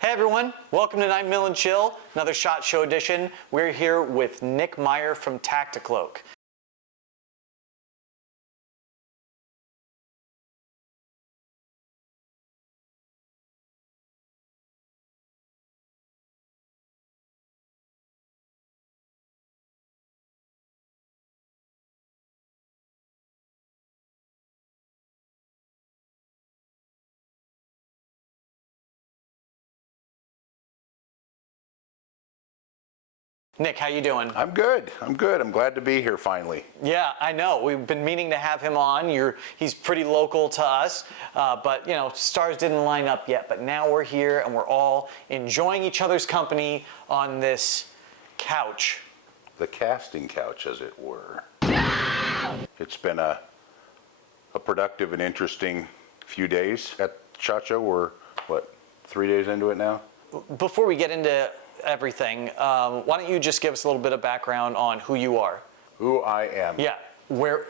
Hey everyone, welcome to Night Mill and Chill, another SHOT Show edition. We're here with Nic Meyer from TactiCloak. Nic, how you doing? I'm good. I'm glad to be here finally. Yeah, I know. We've been meaning to have him on. He's pretty local to us, but you know, stars didn't line up yet. But now we're here and we're all enjoying each other's company on this couch. The casting couch, as it were. It's been a productive and interesting few days at SHOT Show. We're, 3 days into it now? Before we get into everything, why don't you just give us a little bit of background on who you are? Who I am? Yeah. Where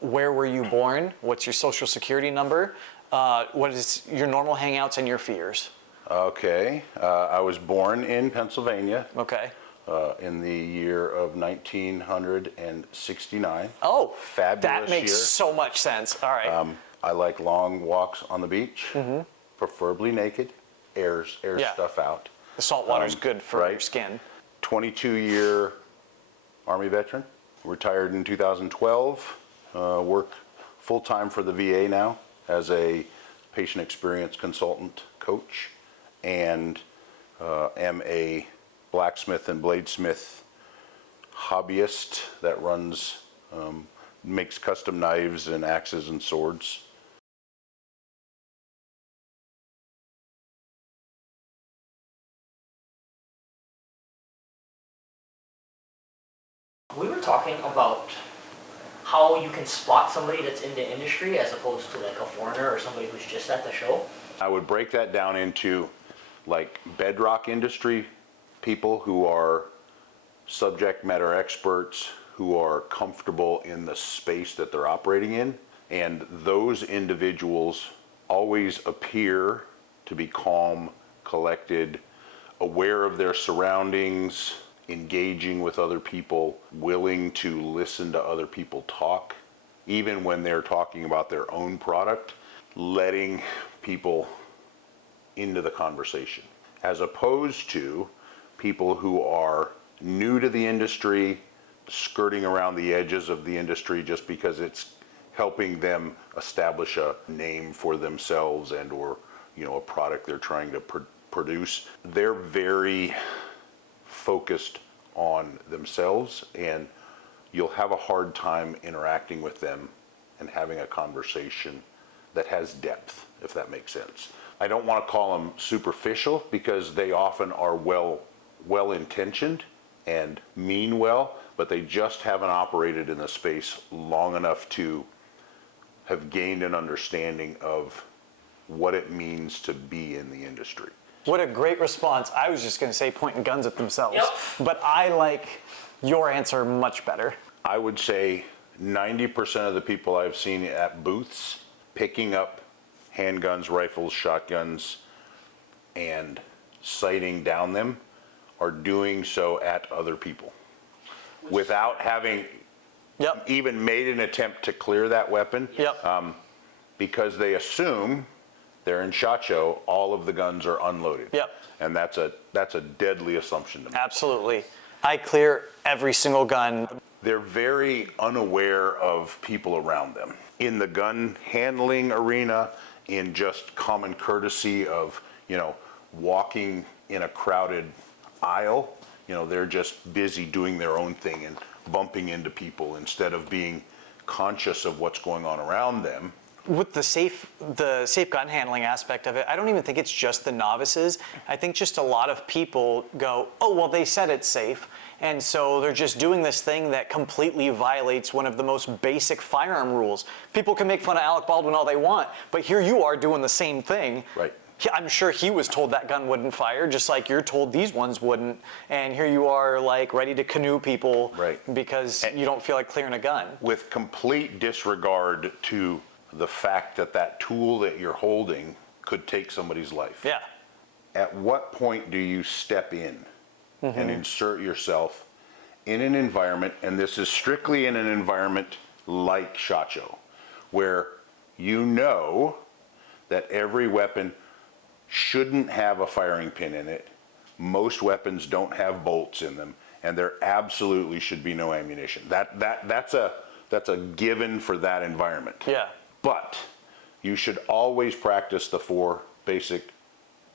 were you born? What's your social security number? What is your normal hangouts and your fears? Okay. I was born in Pennsylvania. Okay. In the year of 1969. Oh, fabulous that makes year. so much sense. All right. I like long walks on the beach, preferably naked, air Yeah. stuff out. The salt water's good for right. your skin. 22-year Army veteran, retired in 2012, work full-time for the VA now as a patient experience consultant coach, and am a blacksmith and bladesmith hobbyist that runs, makes custom knives and axes and swords. We were talking about how you can spot somebody that's in the industry as opposed to like a foreigner or somebody who's just at the show. I would break that down into like bedrock industry people who are subject matter experts, who are comfortable in the space that they're operating in. And those individuals always appear to be calm, collected, aware of their surroundings, engaging with other people, willing to listen to other people talk, even when they're talking about their own product, letting people into the conversation, as opposed to people who are new to the industry, skirting around the edges of the industry just because it's helping them establish a name for themselves and or a product they're trying to produce. They're very focused on themselves, and you'll have a hard time interacting with them and having a conversation that has depth, if that makes sense. I don't want to call them superficial because they often are well-intentioned and mean well, but they just haven't operated in the space long enough to have gained an understanding of what it means to be in the industry. What a great response. I was just going to say pointing guns at themselves, Yep. but I like your answer much better. I would say 90% of the people I've seen at booths picking up handguns, rifles, shotguns, and sighting down them are doing so at other people without having Yep. even made an attempt to clear that weapon. Yep. Because they assume they're in SHOT Show, all of the guns are unloaded. Yep. And that's a deadly assumption to make. Absolutely. I clear every single gun. They're very unaware of people around them. In the gun handling arena, in just common courtesy of, walking in a crowded aisle, they're just busy doing their own thing and bumping into people instead of being conscious of what's going on around them. With the safe gun handling aspect of it, I don't even think it's just the novices. I think just a lot of people go, oh, well, they said it's safe. And so they're just doing this thing that completely violates one of the most basic firearm rules. People can make fun of Alec Baldwin all they want, but here you are doing the same thing. Right. I'm sure he was told that gun wouldn't fire, just like you're told these ones wouldn't. And here you are, like, ready to canoe people because you don't feel like clearing a gun. With complete disregard to the fact that that tool that you're holding could take somebody's life. Yeah. at what point do you step in and insert yourself in an environment, and this is strictly in an environment like SHOT Show, where you know that every weapon shouldn't have a firing pin in it. Most weapons don't have bolts in them, and there absolutely should be no ammunition. That's a given for that environment. Yeah. But you should always practice the 4 basic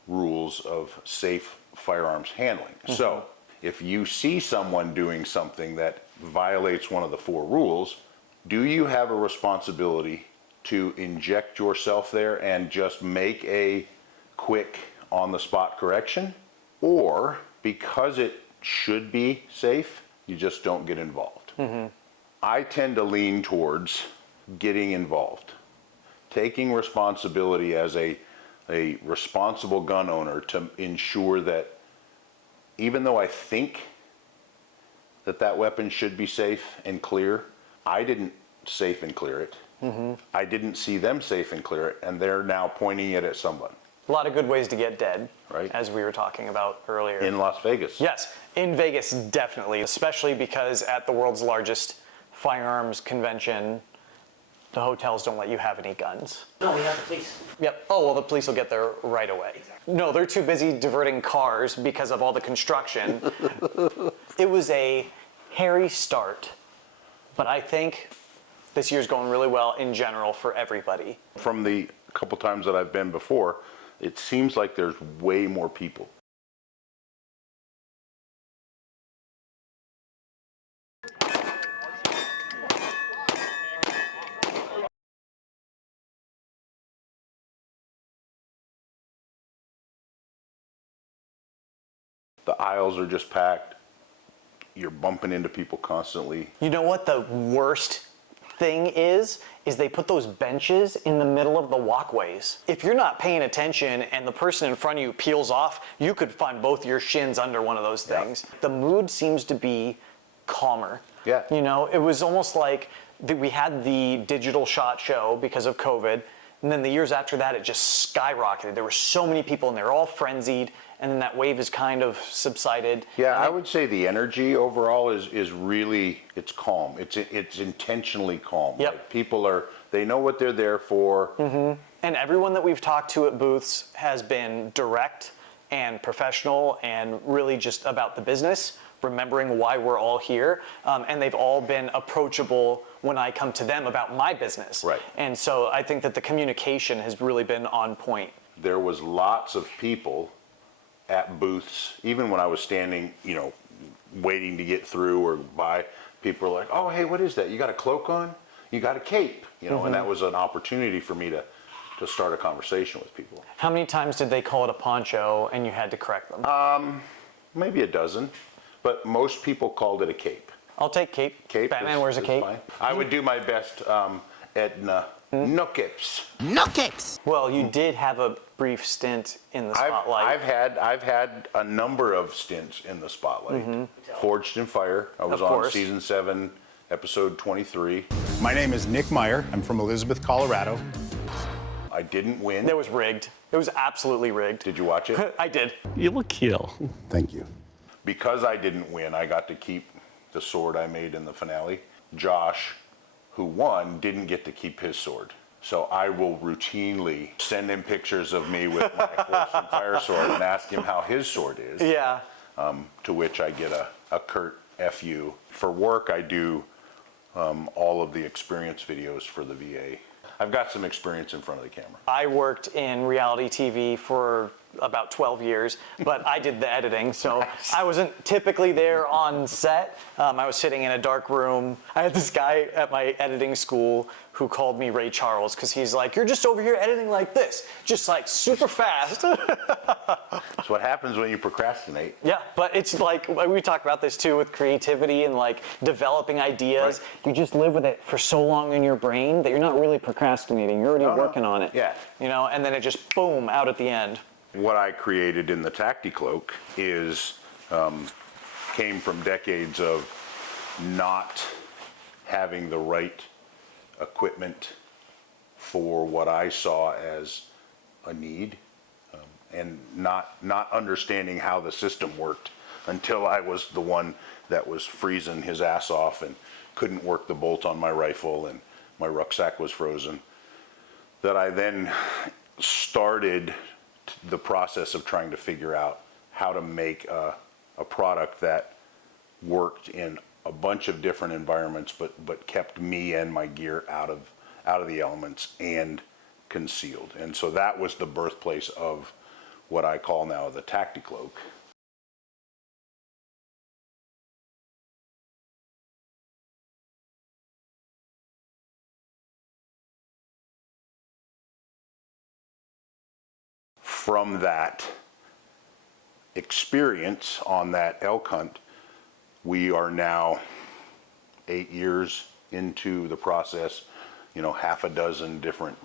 rules of safe firearms handling. So if you see someone doing something that violates one of the 4 rules, do you have a responsibility to inject yourself there and just make a quick on-the-spot correction? Or because it should be safe, you just don't get involved? I tend to lean towards getting involved, taking responsibility as a responsible gun owner to ensure that even though I think that weapon should be safe and clear, I didn't safe and clear it. I didn't see them safe and clear it, and they're now pointing it at someone. A lot of good ways to get dead, Right. as we were talking about earlier. In Las Vegas. Yes, in Vegas, definitely, especially because at the world's largest firearms convention, the hotels don't let you have any guns. No, we have the police. Yep. Oh, well, the police will get there right away. Exactly. No, they're too busy diverting cars because of all the construction. It was a hairy start, but I think this year's going really well in general for everybody. From the couple times that I've been before, it seems like there's way more people. The aisles are just packed. You're bumping into people constantly. You know what the worst thing is they put those benches in the middle of the walkways. If you're not paying attention and the person in front of you peels off, you could find both your shins under one of those things. Yeah. The mood seems to be calmer. Yeah. You know, it was almost like we had the digital SHOT Show because of COVID, and then the years after that, it just skyrocketed. There were so many people, and they were all frenzied, and then that wave has kind of subsided. Yeah, I would say the energy overall is really, it's calm. It's intentionally calm. Yep. Like people they know what they're there for. And everyone that we've talked to at booths has been direct and professional and really just about the business, remembering why we're all here. And they've all been approachable when I come to them about my business. Right. And so I think that the communication has really been on point. There was lots of people at booths, even when I was standing, waiting to get through or by, people were like, oh, hey, what is that? You got a cloak on? You got a cape? And that was an opportunity for me to start a conversation with people. How many times did they call it a poncho and you had to correct them? Maybe a dozen, but most people called it a cape. I'll take cape. Cape Batman wears a cape. Fine. I would do my best, Edna. No capes. No capes. Well, you did have a brief stint in the spotlight. I've had a number of stints in the spotlight. Forged in Fire. I was Of on course. season 7, episode 23. My name is Nic Meyer. I'm from Elizabeth, Colorado. I didn't win. It was rigged. It was absolutely rigged. Did you watch it? I did. You will kill. Thank you. Because I didn't win, I got to keep the sword I made in the finale. Josh, who won, didn't get to keep his sword. So I will routinely send him pictures of me with my Forged in Fire sword and ask him how his sword is. Yeah. To which I get a curt FU. For work, I do all of the experience videos for the VA. I've got some experience in front of the camera. I worked in reality TV for about 12 years, but I did the editing, so Nice. I wasn't typically there on set. I was sitting in a dark room. I had this guy at my editing school who called me Ray Charles because he's like, you're just over here editing like this, just like super fast. That's what happens when you procrastinate. Yeah, but it's like, we talk about this too with creativity and like developing ideas. Right. You just live with it for so long in your brain that you're not really procrastinating. You're already working on it. Yeah. And then it just boom, out at the end. What I created in the TactiCloak came from decades of not having the right equipment for what I saw as a need. and not understanding how the system worked until I was the one that was freezing his ass off and couldn't work the bolt on my rifle and my rucksack was frozen, that I then started the process of trying to figure out how to make a product that worked in a bunch of different environments, but kept me and my gear out of the elements and concealed. And so that was the birthplace of what I call now the TactiCloak. From that experience on that elk hunt, we are now 8 years into the process, half a dozen different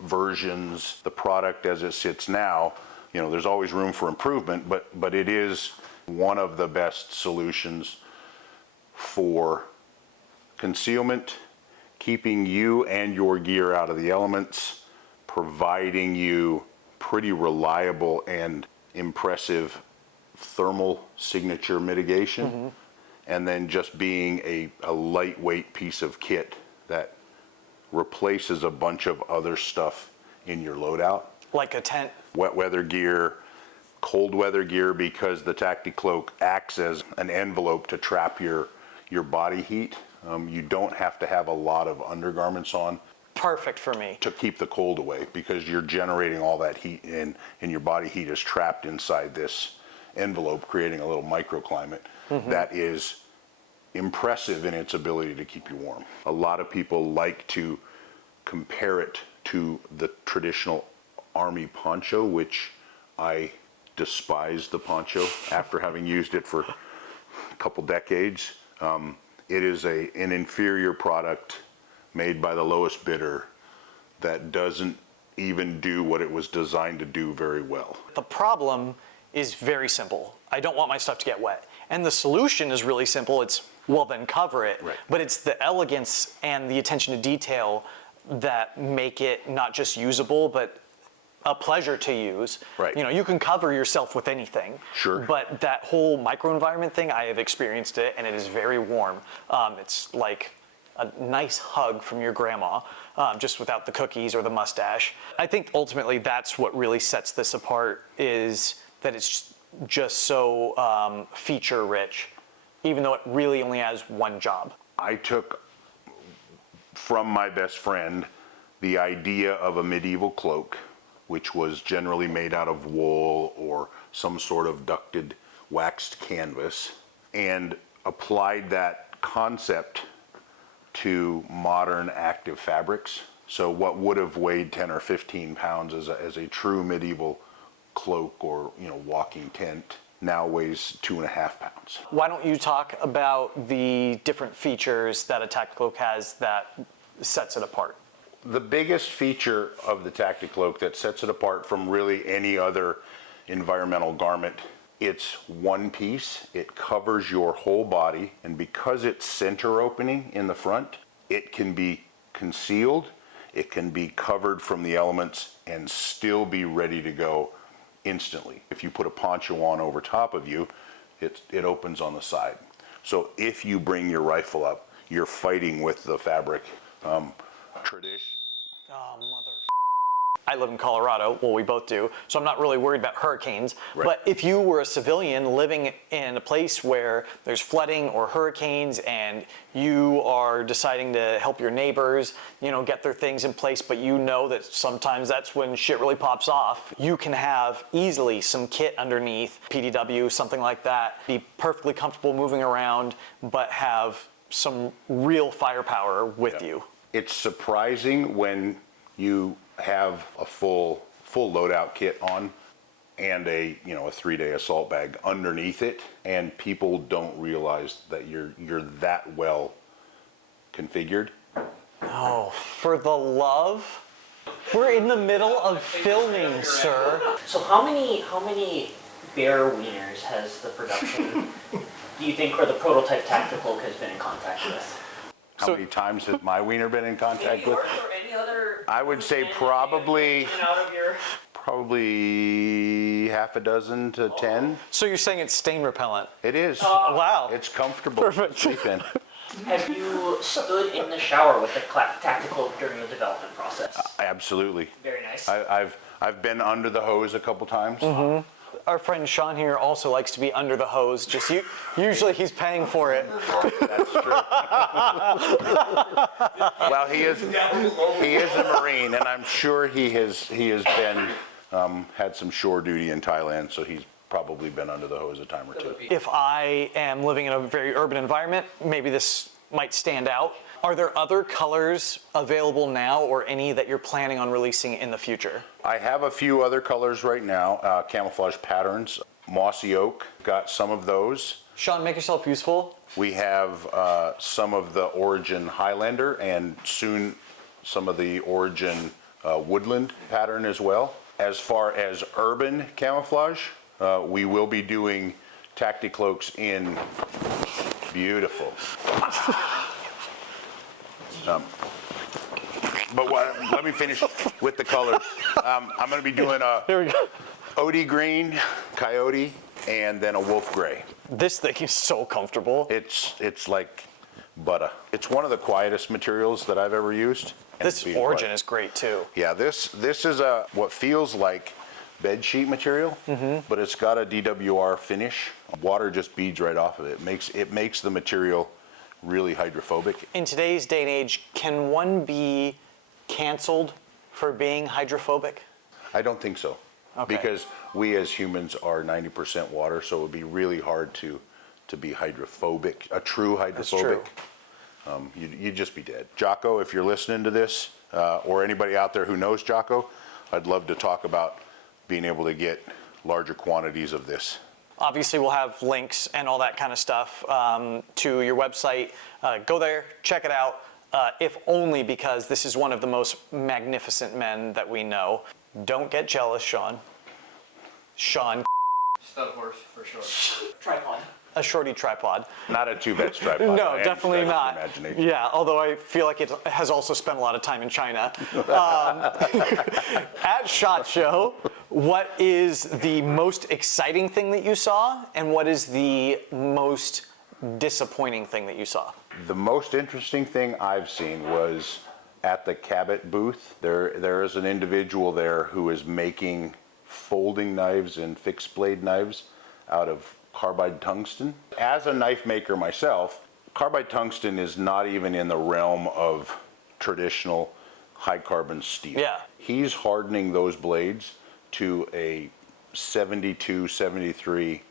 versions. The product as it sits now, there's always room for improvement, but it is one of the best solutions for concealment, keeping you and your gear out of the elements, providing you pretty reliable and impressive thermal signature mitigation, and then just being a lightweight piece of kit that replaces a bunch of other stuff in your loadout. Like a tent. Wet weather gear, cold weather gear, because the TactiCloak acts as an envelope to trap your body heat. You don't have to have a lot of undergarments on. Perfect for me. To keep the cold away, because you're generating all that heat and your body heat is trapped inside this envelope, creating a little microclimate that is impressive in its ability to keep you warm. A lot of people like to compare it to the traditional army poncho, which I despise the poncho after having used it for a couple decades. It is an inferior product made by the lowest bidder that doesn't even do what it was designed to do very well. The problem is very simple. I don't want my stuff to get wet. And the solution is really simple. It's, well, then cover it. Right. But it's the elegance and the attention to detail that make it not just usable, but a pleasure to use. Right. You can cover yourself with anything. Sure. But that whole microenvironment thing, I have experienced it, and it is very warm. It's like a nice hug from your grandma, just without the cookies or the mustache. I think ultimately that's what really sets this apart, is that it's just so feature rich, even though it really only has one job. I took from my best friend the idea of a medieval cloak, which was generally made out of wool or some sort of ducted waxed canvas, and applied that concept to modern active fabrics. So what would have weighed 10 or 15 pounds as a true medieval cloak or walking tent now weighs 2.5 pounds. Why don't you talk about the different features that a TactiCloak has that sets it apart? The biggest feature of the TactiCloak that sets it apart from really any other environmental garment, it's one piece. It covers your whole body, and because it's center opening in the front, it can be concealed, it can be covered from the elements, and still be ready to go instantly. If you put a poncho on over top of you, it opens on the side. So if you bring your rifle up, you're fighting with the fabric. Tradition. Oh, mother. I live in Colorado, well, we both do, so I'm not really worried about hurricanes. Right. But if you were a civilian living in a place where there's flooding or hurricanes and you are deciding to help your neighbors, get their things in place, but you know that sometimes that's when shit really pops off, you can have easily some kit underneath, PDW, something like that, be perfectly comfortable moving around, but have some real firepower with you. It's surprising when you have a full loadout kit on and a 3-day assault bag underneath it, and people don't realize that you're that well configured. Oh, for the love? We're in the middle of filming, sir. So how many bear wieners has the production, do you think, or the prototype TactiCloak has been in contact with? How many times has my wiener been in contact with? Or any other, I would say probably Probably half a dozen to 10. So you're saying it's stain repellent? It is. Wow. It's comfortable Perfect. to sleep in. Have you stood in the shower with the TactiCloak during the development process? Absolutely. Very nice. I've been under the hose a couple times. Our friend Sean here also likes to be under the hose. Usually he's paying for it. That's true. Well, he is a Marine, and I'm sure he has been had some shore duty in Thailand, so he's probably been under the hose a time or two. If I am living in a very urban environment, maybe this might stand out. Are there other colors available now or any that you're planning on releasing in the future? I have a few other colors right now, camouflage patterns. Mossy oak, got some of those. Sean, make yourself useful. We have some of the Origin Highlander and soon some of the Origin woodland pattern as well. As far as urban camouflage, we will be doing TactiCloaks in beautiful. Let me finish with the colors. I'm going to be doing a Here we go. OD green, coyote, and then a wolf gray. This thing is so comfortable. It's like butter. It's one of the quietest materials that I've ever used. and This being Origin quiet. is great too. Yeah, this is what feels like bed sheet material, but it's got a DWR finish. Water just beads right off of it. It makes the material really hydrophobic. In today's day and age, can one be canceled for being hydrophobic? I don't think so. Okay. Because we as humans are 90% water, so it would be really hard to be hydrophobic, a true hydrophobic. True. You'd just be dead. Jocko, if you're listening to this, or anybody out there who knows Jocko, I'd love to talk about being able to get larger quantities of this. Obviously, we'll have links and all that kind of stuff to your website. Go there, check it out, if only because this is one of the most magnificent men that we know. Don't get jealous, Sean. Sean, Stud horse for sure. Tripod. a shorty tripod. Not a two-veg tripod. No, I am definitely stretching not. Imagination. Yeah, although I feel like it has also spent a lot of time in China. At SHOT Show, what is the most exciting thing that you saw, and what is the most disappointing thing that you saw? The most interesting thing I've seen was at the Cabot booth. There is an individual there who is making folding knives and fixed blade knives out of carbide tungsten. As a knife maker myself, carbide tungsten is not even in the realm of traditional high carbon steel. Yeah. He's hardening those blades to a 72, 73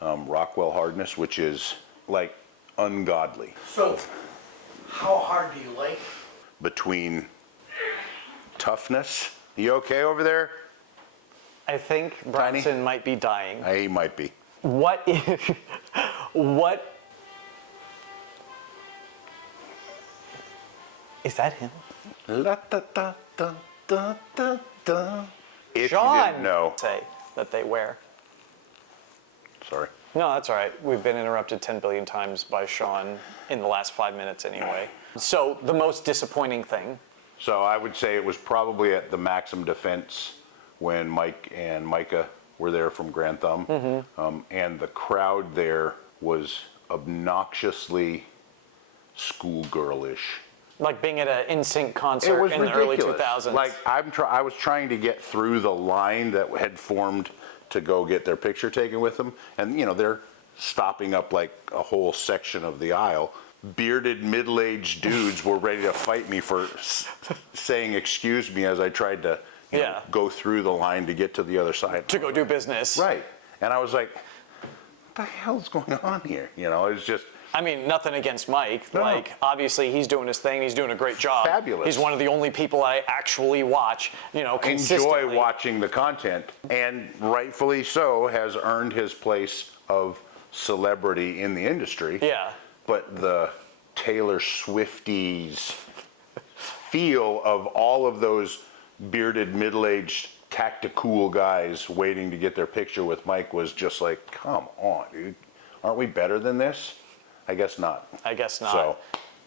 Rockwell hardness, which is like ungodly. So, how hard do you like? Between toughness. You okay over there? I think Bronson might be dying. He might be. What is, what, is that him? La, da, da, da, da, da, da. If Sean! you didn't know. Say that they wear. Sorry. No, that's all right. We've been interrupted 10 billion times by Sean in the last 5 minutes anyway. So the most disappointing thing. So I would say it was probably at the Maxim Defense when Mike and Micah were there from Grand Thumb. And the crowd there was obnoxiously schoolgirlish. Like being at an NSYNC It concert was in ridiculous. the early 2000s. Like I was trying to get through the line that had formed to go get their picture taken with them, and you know they're stopping up like a whole section of the aisle. Bearded middle-aged dudes were ready to fight me for saying excuse me as I tried to go through the line to get to the other side. to go do business. Right, and I was like, what the hell's going on here? You know, it's just. I mean, nothing against Mike. No. Like, obviously, he's doing his thing. He's doing a great job. Fabulous. He's one of the only people I actually watch, you know, consistently. Enjoy watching the content, and rightfully so has earned his place of celebrity in the industry. Yeah. But the Taylor Swifties feel of all of those bearded middle-aged tactical guys waiting to get their picture with Mike was just like, come on, dude. Aren't we better than this? I guess not. I guess not. So,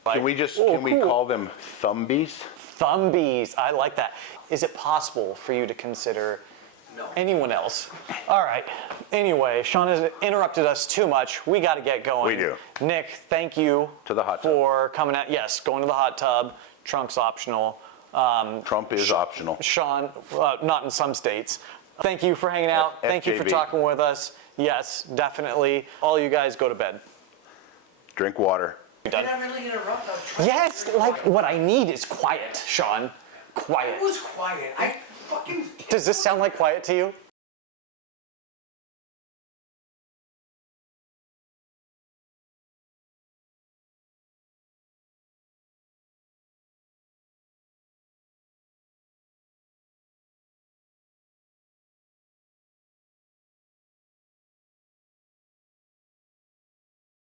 Like, can we cool. call them Thumbies? Thumbies. I like that. Is it possible for you to consider No. Anyone else? All right. Anyway, Sean has interrupted us too much. We got to get going. We do. Nick, thank you To the hot tub. for coming out. Yes, going to the hot tub. Trunk's optional. Trump is optional. Sean, not in some states. Thank you for hanging out. Thank you for FJB. talking with us. Yes, definitely. All you guys go to bed. Drink water. You're Did done. I really interrupt? I was trying Yes, to drink like water. what I need is quiet, Sean. I Quiet. was quiet. I fucking. Does this sound like quiet to you?